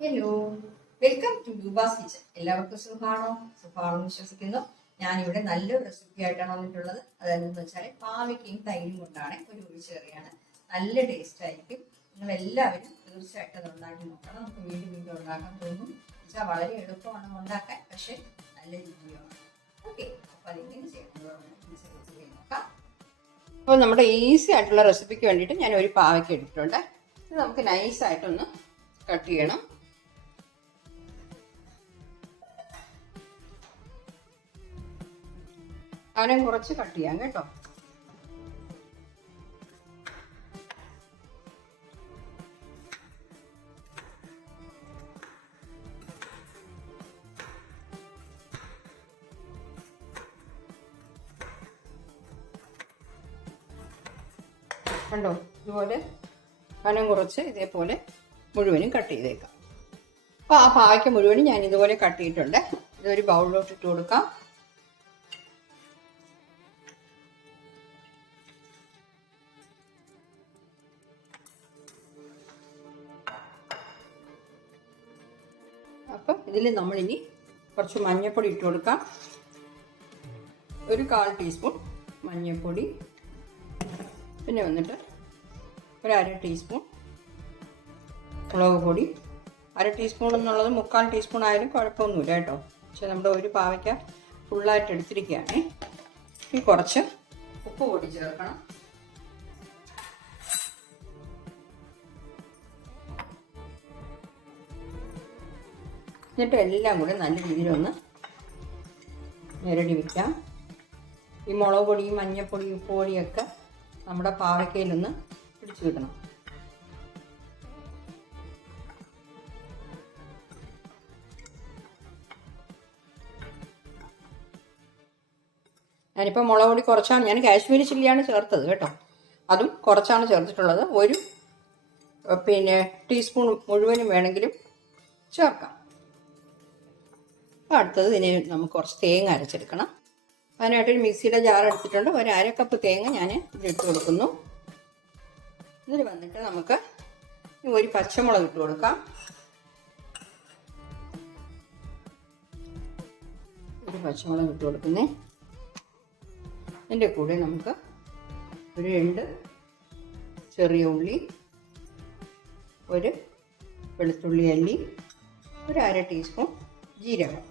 Hello, welcome to ഡൂബാസ് kitchen. എല്ലാവർക്കും സുഖമാണെന്ന് വിശ്വസിക്കുന്നു. ഞാനിവിടെ നല്ലൊരു റെസിപ്പി ആയിട്ടാണ് വന്നിട്ടുള്ളത്. അതെന്തെന്ന് വെച്ചാൽ പാവയ്ക്കയും തൈരും കൊണ്ടാണ് ഒരു ഒഴിച്ചുകറിയാണ്. നല്ല ടേസ്റ്റ് ആയിരിക്കും. നിങ്ങൾ എല്ലാവരും തീർച്ചയായിട്ടും അത് ഉണ്ടാക്കി നോക്കണം. നമുക്ക് വീണ്ടും വീണ്ടും ഉണ്ടാക്കാൻ തോന്നും. വെച്ചാൽ വളരെ എളുപ്പമാണ് ഉണ്ടാക്കാൻ, പക്ഷെ നല്ല രുചിയാണ്. ഓക്കെ, അപ്പൊ അതെങ്ങനെ ചെയ്യണമെന്ന് നോക്കാം. അപ്പോൾ നമ്മുടെ ഈസി ആയിട്ടുള്ള റെസിപ്പിക്ക് വേണ്ടിയിട്ട് ഞാൻ ഒരു പാവയ്ക്ക എടുത്തിട്ടുണ്ട്. ഇത് നമുക്ക് നൈസായിട്ടൊന്ന് കട്ട് ചെയ്യണം. കനം കുറച്ച് കട്ട് ചെയ്യാം കേട്ടോ. കണ്ടോ, ഇതുപോലെ കനം കുറച്ച് ഇതേപോലെ മുഴുവനും കട്ട് ചെയ്തേക്കാം. അപ്പോൾ ആ പാവയ്ക്ക മുഴുവനും ഞാൻ ഇതുപോലെ കട്ട് ചെയ്തിട്ടുണ്ട്. ഇതൊരു ബൗളിലോട്ട് ഇട്ട് കൊടുക്കാം. അപ്പം ഇതിൽ നമ്മളിനി കുറച്ച് മഞ്ഞൾപ്പൊടി ഇട്ട് കൊടുക്കാം. ഒരു 1/4 ടീസ്പൂൺ മഞ്ഞൾപ്പൊടി, പിന്നെ വന്നിട്ട് ഒരു 1/2 ടീസ്പൂൺ മുളക് പൊടി. 1/2 ടീസ്പൂൺ എന്നുള്ളത് 3/4 ടീസ്പൂൺ ആയാലും കുഴപ്പമൊന്നുമില്ല കേട്ടോ. പക്ഷെ നമ്മുടെ ഒരു പാവയ്ക്ക ഫുള്ളായിട്ട് എടുത്തിരിക്കുകയാണ്. ഇനി കുറച്ച് ഉപ്പ് പൊടി ചേർക്കണം. എന്നിട്ട് എല്ലാം കൂടെ നല്ല രീതിയിലൊന്ന് ഞെരടി വയ്ക്കാം. ഈ മുളക് പൊടിയും മഞ്ഞൾപ്പൊടിയും ഉപ്പ് പൊടിയൊക്കെ നമ്മുടെ പാവയ്ക്കയിലൊന്ന് പിടിച്ചു കിട്ടണം. ഞാനിപ്പോൾ മുളക് പൊടി കുറച്ചാണ്, ഞാൻ കാശ്മീരി ചില്ലിയാണ് ചേർത്തത് കേട്ടോ. അതും കുറച്ചാണ് ചേർത്തിട്ടുള്ളത്. ഒരു ടീസ്പൂൺ മുഴുവനും വേണമെങ്കിലും ചേർക്കാം. അപ്പോൾ അടുത്തത് ഇതിന് നമുക്ക് കുറച്ച് തേങ്ങ അരച്ചെടുക്കണം. അതിനായിട്ടൊരു മിക്സിയുടെ ജാർ എടുത്തിട്ടുണ്ട്. ഒരു 1/2 കപ്പ് തേങ്ങ ഞാൻ ഇതിട്ട് കൊടുക്കുന്നു. ഇതിൽ വന്നിട്ട് നമുക്ക് ഒരു പച്ചമുളക് ഇട്ട് കൊടുക്കാം. ഒരു പച്ചമുളക് ഇട്ട് കൊടുക്കുന്നേ. അതിൻ്റെ കൂടെ നമുക്ക് ഒരു 2 ചെറിയ ഉള്ളി, ഒരു വെളുത്തുള്ളി അല്ലി, ഒരു 1/2 ടീസ്പൂൺ ജീരകം,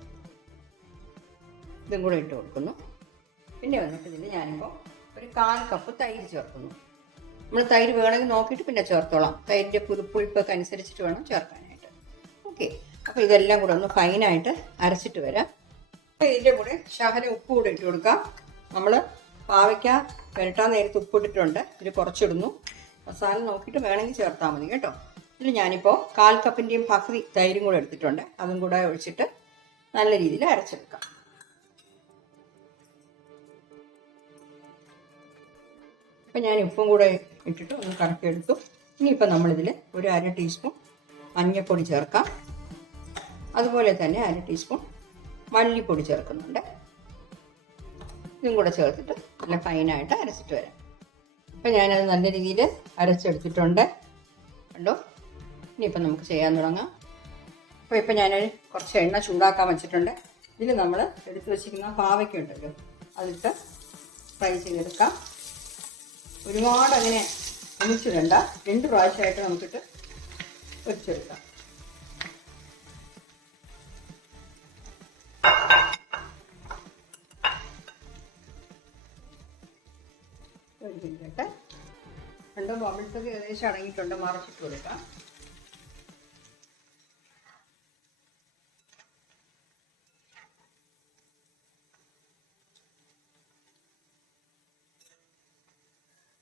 ഇതും കൂടെ ഇട്ട് കൊടുക്കുന്നു. പിന്നെ വന്നിട്ട് ഇതിൽ ഞാനിപ്പോൾ ഒരു 1/4 കപ്പ് തൈര് ചേർക്കുന്നു. നമ്മൾ തൈര് വേണമെങ്കിൽ നോക്കിയിട്ട് പിന്നെ ചേർത്തോളാം. തൈരിൻ്റെ പുളിപ്പൊക്കെ അനുസരിച്ചിട്ട് വേണം ചേർക്കാനായിട്ട്. ഓക്കെ, അപ്പോൾ ഇതെല്ലാം കൂടെ ഒന്ന് ഫൈനായിട്ട് അരച്ചിട്ട് വരാം. അപ്പോൾ ഇതിൻ്റെ കൂടെ ശകലം ഉപ്പ് കൂടെ ഇട്ട് കൊടുക്കാം. നമ്മൾ പാവയ്ക്ക പുരട്ടാൻ നേരത്ത് ഉപ്പിട്ടിട്ടുണ്ട്. ഇതിൽ കുറച്ചിടുന്നു. മസാല നോക്കിയിട്ട് വേണമെങ്കിൽ ചേർത്താൽ മതി കേട്ടോ. ഇതിൽ ഞാനിപ്പോൾ 1/4 കപ്പിൻ്റെയും പകുതി തൈരും കൂടെ എടുത്തിട്ടുണ്ട്. അതും കൂടെ ഒഴിച്ചിട്ട് നല്ല രീതിയിൽ അരച്ചെടുക്കാം. അപ്പം ഞാൻ ഉപ്പും കൂടെ ഇട്ടിട്ട് ഒന്ന് കറക്കിയെടുത്തു. ഇനിയിപ്പോൾ നമ്മളിതിൽ ഒരു 1/2 ടീസ്പൂൺ മഞ്ഞൾപ്പൊടി ചേർക്കാം. അതുപോലെ തന്നെ 1/2 ടീസ്പൂൺ മല്ലിപ്പൊടി ചേർക്കുന്നുണ്ട്. ഇതും കൂടെ ചേർത്തിട്ട് നല്ല ഫൈനായിട്ട് അരച്ചിട്ട് വരാം. അപ്പം ഞാനത് നല്ല രീതിയിൽ അരച്ചെടുത്തിട്ടുണ്ട് കണ്ടോ. ഇനിയിപ്പം നമുക്ക് ചെയ്യാൻ തുടങ്ങാം. അപ്പോൾ ഇപ്പം ഞാൻ കുറച്ച് എണ്ണ ചൂടാക്കാൻ വെച്ചിട്ടുണ്ട്. ഇതിൽ നമ്മൾ എടുത്ത് വെച്ചിരിക്കുന്ന പാവയ്ക്ക ഉണ്ടല്ലോ, അതിട്ട് ഫ്രൈ ചെയ്തെടുക്കാം. ഒരുപാട് അങ്ങനെ ഒന്നിച്ചിടണ്ട, 2 പ്രാവശ്യമായിട്ട് നമുക്കിട്ട് വെച്ചെടുക്കാം. ഒഴിച്ചിട്ട് 2 ബബിൾസൊക്കെ ഏകദേശം അടങ്ങിയിട്ടുണ്ട്. മറച്ചിട്ട് കൊടുക്കാം.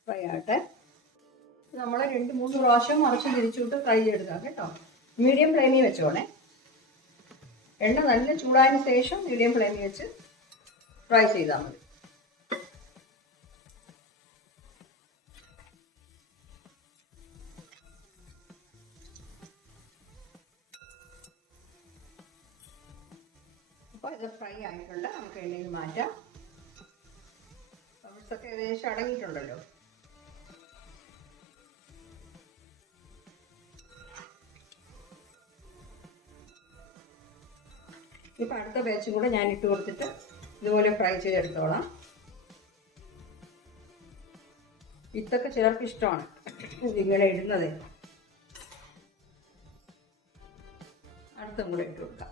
ഫ്രൈ ആട്ടെ. നമ്മൾ 2-3 പ്രാവശ്യം മറിച്ച് തിരിച്ചുവിട്ട് ഫ്രൈ ചെയ്തെടുക്കാം കേട്ടോ. മീഡിയം ഫ്ലെയിമിൽ വെച്ചോണേ. എണ്ണ നല്ല ചൂടായതിനു ശേഷം മീഡിയം ഫ്ലെയിമിൽ വെച്ച് ഫ്രൈ ചെയ്താൽ മതി. അപ്പോൾ ഇത് ഫ്രൈ ആയിട്ടുണ്ട്. നമുക്ക് എണ്ണയിൽ മാറ്റാം. ബബിൾസൊക്കെ ഏകദേശം അടങ്ങിയിട്ടുണ്ടല്ലോ. ഇപ്പം അടുത്ത ബാച്ചും കൂടെ ഞാൻ ഇട്ട് കൊടുത്തിട്ട് ഇതുപോലെ ഫ്രൈ ചെയ്തെടുത്തോളാം. വിത്തൊക്കെ ചിലർക്ക് ഇഷ്ടമാണ് ഇതിങ്ങനെ ഇടുന്നത്. അടുത്തും കൂടെ ഇട്ട് കൊടുക്കാം.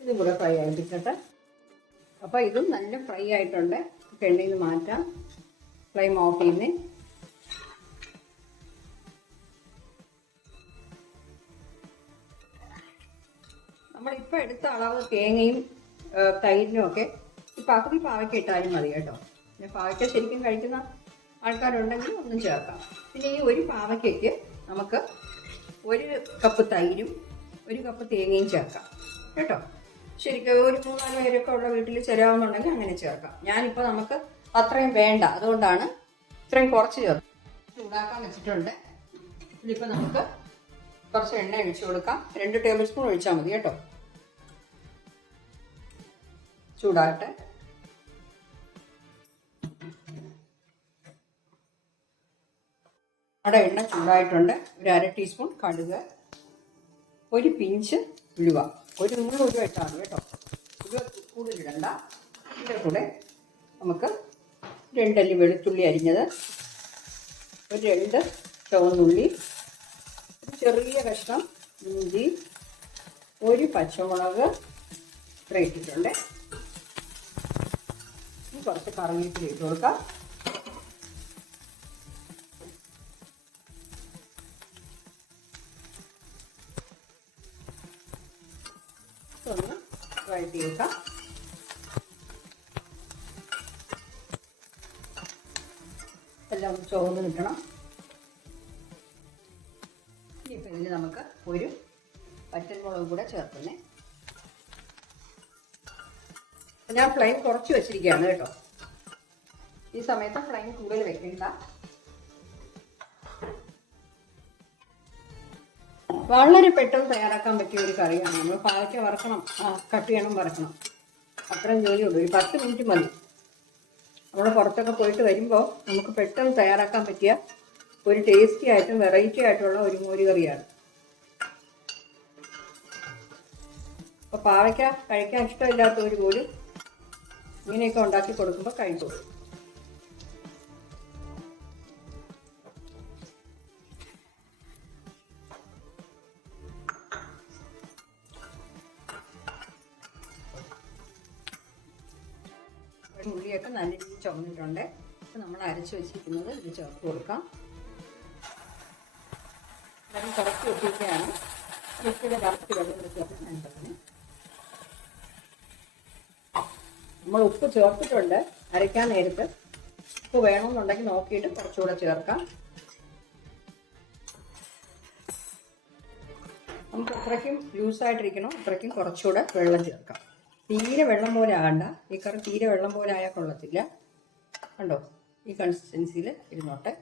ഇതും കൂടെ ഫ്രൈ ആയിട്ടിട്ട്, അപ്പോൾ ഇതും നല്ല ഫ്രൈ ആയിട്ടുണ്ട്. എണ്ണയിൽ നിന്ന് മാറ്റാം. ഫ്ലെയിം ഓഫ് ചെയ്യുന്നേ. നമ്മളിപ്പോൾ എടുത്ത അളവ് തേങ്ങയും തൈരിനും ഒക്കെ പകുതി പാവയ്ക്ക ഇട്ടാലും മതി കേട്ടോ. പിന്നെ പാവയ്ക്ക ശരിക്കും കഴിക്കുന്ന ആൾക്കാരുണ്ടെങ്കിൽ ഒന്നും ചേർക്കാം. പിന്നെ ഈ ഒരു പാവയ്ക്കയ്ക്ക് നമുക്ക് 1 കപ്പ് തൈരും 1 കപ്പ് തേങ്ങയും ചേർക്കാം കേട്ടോ. ശരിക്കും ഒരു 3-4 പേരൊക്കെ ഉള്ള വീട്ടിൽ ചേരാവുന്നുണ്ടെങ്കിൽ അങ്ങനെ ചേർക്കാം. ഞാനിപ്പോൾ നമുക്ക് അത്രയും വേണ്ട, അതുകൊണ്ടാണ് ഇത്രയും കുറച്ച് ചേർത്ത്. ചൂടാക്കാൻ വെച്ചിട്ടുണ്ട്. ഇതിപ്പോൾ നമുക്ക് കുറച്ച് എണ്ണ ഒഴിച്ചു കൊടുക്കാം. 2 ടേബിൾ സ്പൂൺ ഒഴിച്ചാൽ മതി കേട്ടോ. ചൂടാകട്ടെ. അവിടെ എണ്ണ ചൂടായിട്ടുണ്ട്. ഒരു 1/2 ടീസ്പൂൺ കടുക്, 1 പിഞ്ച് ഉലുവ, 1 3 ഉലുവ ഇട്ടാൽ മതി കേട്ടോ. ഉലുവ കൂടുതലിടണ്ട. ഇതിൻ്റെ കൂടെ നമുക്ക് 2 അല്ലി വെളുത്തുള്ളി അരിഞ്ഞത്, ഒരു 2 ചുവന്നുള്ളി, ചെറിയ കഷ്ണം ഇഞ്ചി, 1 പച്ചമുളക് ഇത്ര ഇട്ടിട്ടുണ്ട്. കുറച്ച് കറിവേപ്പില ഇട്ട് കൊടുക്കാം. ഒന്ന് വഴറ്റി വെക്കാം. എല്ലാം ചുവന്ന് കിട്ടണം. ഇനിയിപ്പോൾ ഇതിന് നമുക്ക് ഒരു വറ്റൽമുളക് കൂടെ ചേർക്കുന്നേ. ഞാൻ ഫ്ലെയിം കുറച്ച് വെച്ചിരിക്കുകയാണ് കേട്ടോ. ഈ സമയത്ത് ഫ്ലെയിം കൂടുതൽ വെക്കണ്ട. വളരെ പെട്ടെന്ന് തയ്യാറാക്കാൻ പറ്റിയ ഒരു കറിയാണ്. നമ്മൾ പാവയ്ക്ക വറക്കണം, കട്ട് ചെയ്യണം, വറക്കണം, അത്രയും ജോലിയുള്ളൂ. ഒരു 10 മിനിറ്റ് മതി. നമ്മൾ പുറത്തൊക്കെ പോയിട്ട് വരുമ്പോൾ നമുക്ക് പെട്ടെന്ന് തയ്യാറാക്കാൻ പറ്റിയ ഒരു ടേസ്റ്റി ആയിട്ടും വെറൈറ്റി ആയിട്ടുള്ള ഒരു മോര് കറിയാണ്. അപ്പോൾ പാവയ്ക്ക കഴിക്കാൻ ഇഷ്ടമില്ലാത്തവർ പോലും ഇങ്ങനെയൊക്കെ ഉണ്ടാക്കി കൊടുക്കുമ്പോൾ കഴിച്ചോളൂ. ഉള്ളിയൊക്കെ നല്ല രീതിയിൽ ചുവന്നിട്ടുണ്ട്. അപ്പോൾ നമ്മൾ അരച്ച് വെച്ചിരിക്കുന്നത് ഇത് ചേർത്ത് കൊടുക്കാം. വെള്ളം കുറച്ച് വെച്ചിരിക്കുകയാണ്. മിക്സിയുടെ കറക്റ്റ് വെള്ളം ചേർത്ത് വേണ്ടതിന് നമ്മൾ ഉപ്പ് ചേർത്തിട്ടുണ്ട്. അരയ്ക്കാൻ നേരത്ത് ഉപ്പ് വേണമെന്നുണ്ടെങ്കിൽ നോക്കിയിട്ട് കുറച്ചുകൂടെ ചേർക്കാം. നമുക്ക് അത്രയ്ക്കും ലൂസായിട്ടിരിക്കണം, അത്രയ്ക്കും കുറച്ചുകൂടെ വെള്ളം ചേർക്കാം. തീരെ വെള്ളം പോലെ ആകണ്ട. ഈ കറി തീരെ വെള്ളം പോലെ ആയാൽ കൊള്ളത്തില്ല. കണ്ടോ, ഈ കൺസിസ്റ്റൻസിയിൽ ഇരുന്നോട്ടെ.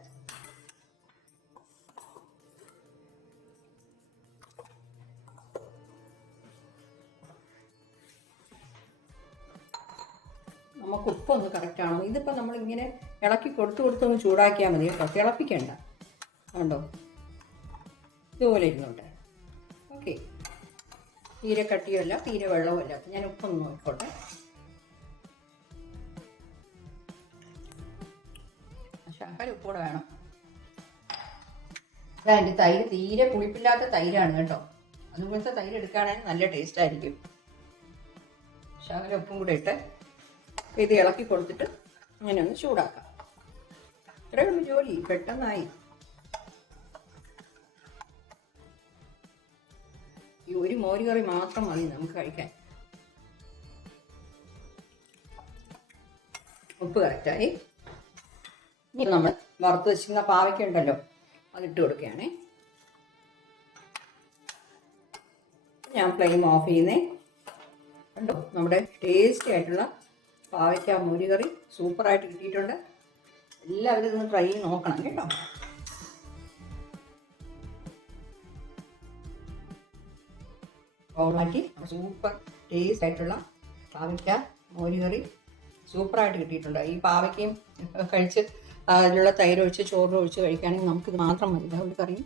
നമുക്ക് ഉപ്പൊന്ന് കറക്റ്റാണോ. ഇതിപ്പോൾ നമ്മളിങ്ങനെ ഇളക്കി കൊടുത്തൊന്ന് ചൂടാക്കിയാൽ മതി കേട്ടോ. തിളപ്പിക്കണ്ട. കണ്ടോ, ഇതുപോലെ ഇരുന്നോട്ടെ. ഓക്കെ, തീരെ കട്ടിയല്ല തീരെ വെള്ളവുമല്ല. അപ്പം ഞാൻ ഉപ്പൊന്ന് നോക്കിക്കോട്ടെ. ശകലം ഉപ്പൂടെ വേണം. എൻ്റെ തൈര് തീരെ പുളിപ്പില്ലാത്ത തൈരാണ് കേട്ടോ. അതുപോലത്തെ തൈര് എടുക്കുകയാണെങ്കിൽ നല്ല ടേസ്റ്റ് ആയിരിക്കും. ശകലം ഉപ്പും കൂടെ ഇട്ട് ഇത് ഇളക്കി കൊടുത്തിട്ട് അങ്ങനെ ഒന്ന് ചൂടാക്കാം. ഇത്രയേ ഉള്ളൂ ജോലി, പെട്ടെന്നായി. ഈ ഒരു മോര് കറി മാത്രം മതി നമുക്ക് കഴിക്കാൻ. ഉപ്പ് കറക്റ്റായി. ഇനി നമ്മൾ വറുത്ത് വെച്ചിരുന്ന പാവയ്ക്ക ഉണ്ടല്ലോ, അതിട്ട് കൊടുക്കുകയാണേ. ഞാൻ ഫ്ലെയിം ഓഫ് ചെയ്യുന്നേ. കണ്ടോ, നമ്മുടെ ടേസ്റ്റി ആയിട്ടുള്ള പാവയ്ക്ക മോര് കറി സൂപ്പറായിട്ട് കിട്ടിയിട്ടുണ്ട്. എല്ലാവരും ഇതൊന്ന് ട്രൈ ചെയ്ത് നോക്കണം കേട്ടോ. ബൗളാക്കി സൂപ്പർ ടേസ്റ്റ് ആയിട്ടുള്ള പാവയ്ക്ക മോരുകറി സൂപ്പറായിട്ട് കിട്ടിയിട്ടുണ്ട്. ഈ പാവയ്ക്കയും കഴിച്ച് അതിലുള്ള തൈര് ഒഴിച്ച് ചോറ് ഒഴിച്ച് കഴിക്കുകയാണെങ്കിൽ നമുക്കിത് മാത്രം മതി, ഒരു കറിയും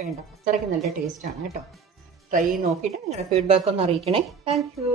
വേണ്ട. അത്രയ്ക്ക് നല്ല ടേസ്റ്റാണ് കേട്ടോ. ട്രൈ ചെയ്ത് നോക്കിയിട്ട് നിങ്ങളുടെ ഫീഡ്ബാക്ക് ഒന്ന് അറിയിക്കണേ. Thank you.